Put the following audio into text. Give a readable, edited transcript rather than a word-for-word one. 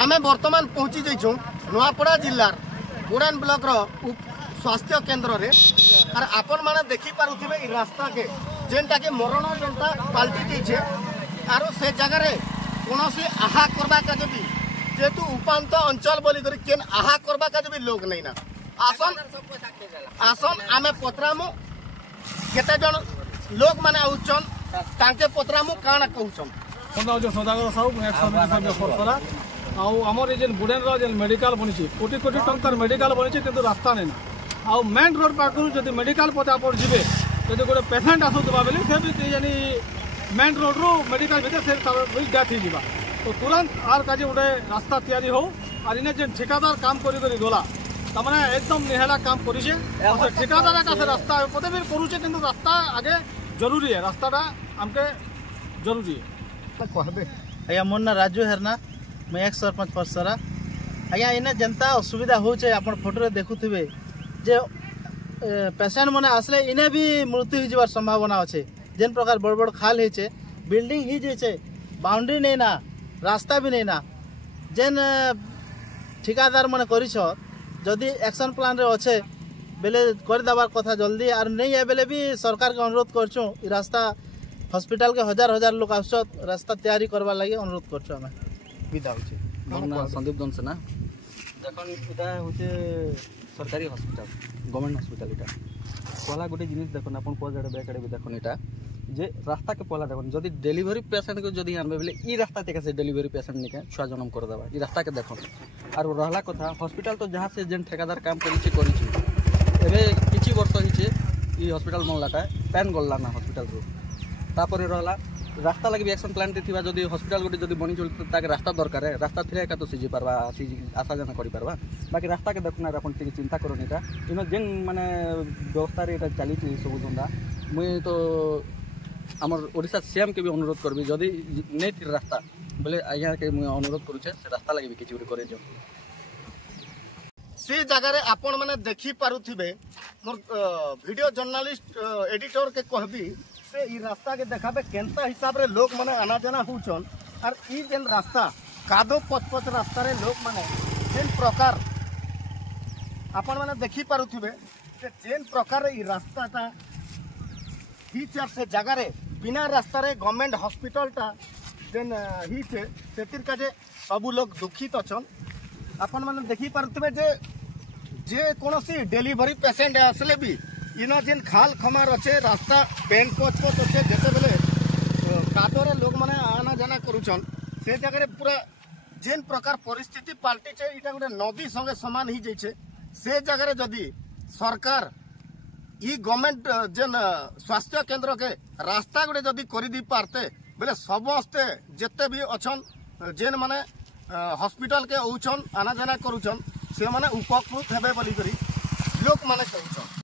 आमे वर्तमान पहुंची जाइछुं नुआपड़ा जिल्लार गुड़ान ब्लॉक रो स्वास्थ्य केंद्र रे और आपण माने देखि पारुथिबे ई रास्ता के जेनटा के मरण जनता पाल्टी दिछे आरो से जगह रे कोनोसी आहा करबा का जबी जेतु उपांत अंचल बोली करी केन आहा करबा का जबी लोग नहीं ना आसन आमे पत्रामु केते जन लोग माने आउचन तांके पत्रामु काना कहउचन सदागर साहू फरसला आमर ये गुड़ेन मेडिकल बनी कोटी कोटी टंकार मेडिकल बनी किंतु रास्ता नहीं आउ मेन रोड पाखु जब मेडिकल पता पड़ जी जब गोटे पेसेंट आसुवा बेले से भी मेन रोड रू मेडिकल भीतर से डेथ हो तो तुरंत आर का गोटे रास्ता तैयारी हो और इन्हें जेन ठेकादार काम करी गला तमाने एकदम निहला काम करिछे ठेकादार का से रास्ता पते भी करूचे किंतु रास्ता आगे जरूरी है रास्ताटा हमके जरूरी है कहबे आया मोर ना राजू हेरना मैं एक सरपंच परसरा आया इने जनता असुविधा होचे आपण फोटो रे देखुथिबे जे पेशेंट माने आसले इने भी मृत्यु होजबार संभावना अच्छे जेन प्रकार बड़ बड़ खाल होचे बिल्डिंग ही जे बाउंड्री नहीं ना रास्ता भी नहीं ना जेन ठिकादार माने करिछ जदि एक्शन प्लान रे अच्छे बेले कर देबार कथा जल्दी और नहीं है बेले भी सरकार के अनुरोध करछो ई रास्ता हॉस्पिटल के हजार हजार लोग आस रास्ता तैयारी करवा लगे अनुरोध करछो हमें विदा होचे संदीप दंसना देखो इटा होचे सरकारी हॉस्पिटल गवर्नमेंट हॉस्पिटल इटा पहला गोटे जिनिस देखो अपन को जड़े बैक भी देखो इटा जे रास्ता के पहला देखो जदि डिलीवरी पेशेंट को जदि आनबे बेले ई रास्ता ते से डिलीवरी पेशेंट निके छुआ जन्म कर देबा ई रास्ता के देखो और रहला कथा हॉस्पिटल तो जहां से जेन ठेकेदार काम करिछि एबे किछि वर्ष हिचे ई हॉस्पिटल मनलाटा पैन गल्ला ना हॉस्पिटल रो तापर रहला रास्ता लगे भी एक्शन प्लान थिबा जदि हॉस्पिटल गोटे जदि बनी चलते ताके रास्ता दरकार है रास्ता थिले का तो सिजी परबा आशा जन करि परबा बाकी रास्ता के देखना अपन टिके चिंता करनी एटा इनो जेन माने व्यवस्था रे एटा चली सब धंदा मुई तो हमर ओडिसा सीएम के भी अनुरोध करबी जदि नै थी रास्ता बोले आया के मुई अनुरोध करूछे से रास्ता लगे भी किछि गोटे करे जो से जगह रे आपण माने देखि पारुथिबे मोर वीडियो जर्नलिस्ट एडिटर के कहबी से ई रास्ता के देखाबे केनता हिसाब रे लोग माने आना जाना होचन और ई जेन रास्ता कादो पच रास्ता रे लोग माने जेन प्रकार आपण माने देखि पारुथिबे से जेन प्रकार ई रास्ताटा ही चार से जगह रे बिना रास्ता रे गवर्नमेंट हॉस्पिटलटा जेन ही छे सेतिर का जे सब लोग दुखित अछन आपण माने देखि पारुथिबे जे कोनोसी डिलीवरी पेशेंट आसले भी इनो जेन खाल खमार अच्छे रास्ता पेन पच अच्छे जेते बेले कादोरे लोग माने आना जाना करूछन से जगह पूरा जेन प्रकार परिस्थिति पाल्टी छे इटा गोटे नदी संगे समान ही जाइछे से जगह जदि सरकार ई गवर्नमेंट जेन स्वास्थ्य केंद्र के रास्ता गोटे जदि करि दी पारते बेले समस्ते जेते भी अछन जेन माने हॉस्पिटल के औछन आना जाना करूछन से माने उपकृत हेबे बोली करी लोक माने कहउछन।